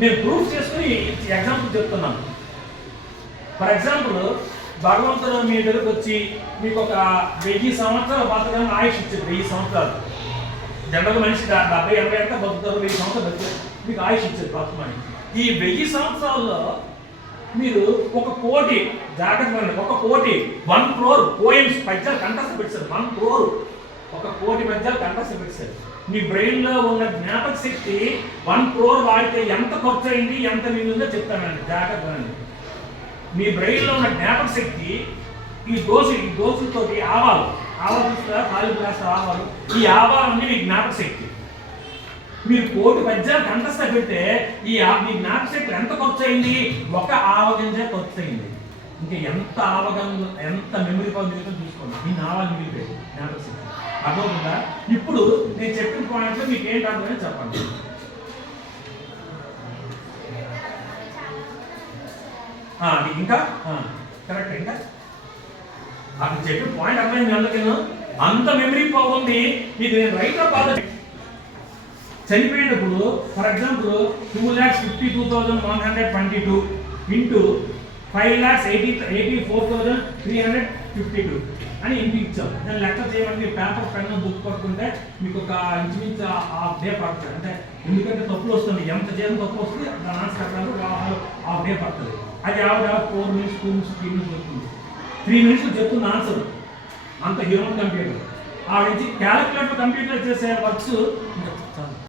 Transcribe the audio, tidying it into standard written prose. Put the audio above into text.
నేను ప్రూఫ్ చేసుకుని ఎగ్జాంపుల్ చెప్తున్నాను. ఫర్ ఎగ్జాంపుల్, భగవంతుడు మీ దగ్గరకు వచ్చి మీకు ఒక 1000 సంవత్సరాలు బతకడానికి ఆయుష్ ఇచ్చారు. 1000 సంవత్సరాలు జనరల్గా మనిషి 70-80 అంతా బతుకుతారు. 1000 సంవత్సరాలు బతికారు, మీకు ఆయుష్ ఇచ్చారు బతుకమని. ఈ 1000 సంవత్సరాల్లో మీరు 1 కోటి, జాగ్రత్తగా 1 కోటి 1 crore పోయిమ్స్ పద్యాలు కంఠస్థ పెట్టారు. 1 crore 1 కోటి పద్యాలు కంఠస్థ పెట్టారు. మీ బ్రెయిన్లో ఉన్న జ్ఞాపక శక్తి 1 crore వాడితే ఎంత ఖర్చు అయింది, ఎంత మిగిలిందో చెప్తానండి, జాగ్రత్తగా. మీ బ్రెయిన్లో ఉన్న జ్ఞాపక శక్తి ఈ దోసులతోటి ఆవాలు చూస్తారా, ఖాళీ గ్లాస్ ఆవాలు, ఈ ఆవాలన్నీ మీ జ్ఞాపక శక్తి. మీరు 1 కోటి పద్యాలు కంఠస్థ పెడితే మీ జ్ఞాపక శక్తి ఎంత ఖర్చు అయింది? 1 ఆవగింజ ఖర్చు అయింది. ఇంకా ఎంత మెమరీ పవర్ మిగులుతో చూసుకోండి. మీ ఆవాలు మిగిలిపోయి జ్ఞాపక శక్తి. అర్థమవుతుందా? ఇప్పుడు నేను చెప్పిన పాయింట్లో మీకు ఏంటి అర్థమని చెప్పండి. ఇంకా కరెక్ట్. ఇంకా అక్కడ చెప్పిన పాయింట్ అర్థమైంది. అందుకేనా అంత మెమరీ పవర్ ఉంది. ఇది నేను రైట్ ఆఫ్ కాదు. చనిపోయినప్పుడు ఫర్ ఎగ్జాంపుల్ 2,52,122 ఇంటూ 5,84,352 అని ఇంటికి ఇచ్చాం. దాన్ని లెక్క చేయమని పేపర్ పెన్ బుక్ పట్టుకుంటే మీకు ఒక ఇంచుమించు హాఫ్ డే పడుతుంది. అంటే ఎందుకంటే తప్పులు వస్తుంది, ఎంత చేయడం తప్పు వస్తుంది దాని ఆన్సర్ చెప్పడానికి హాఫ్ డే పడుతుంది. అది 4 minutes 2 minutes 3 minutes వస్తుంది. 3 minutes చెప్తుంది ఆన్సర్. అంత హ్యూమన్ కంప్యూటర్. ఆ నుంచి క్యాలిక్యులేటర్ కంప్యూటర్ చేసే వర్క్స్ ఇంకా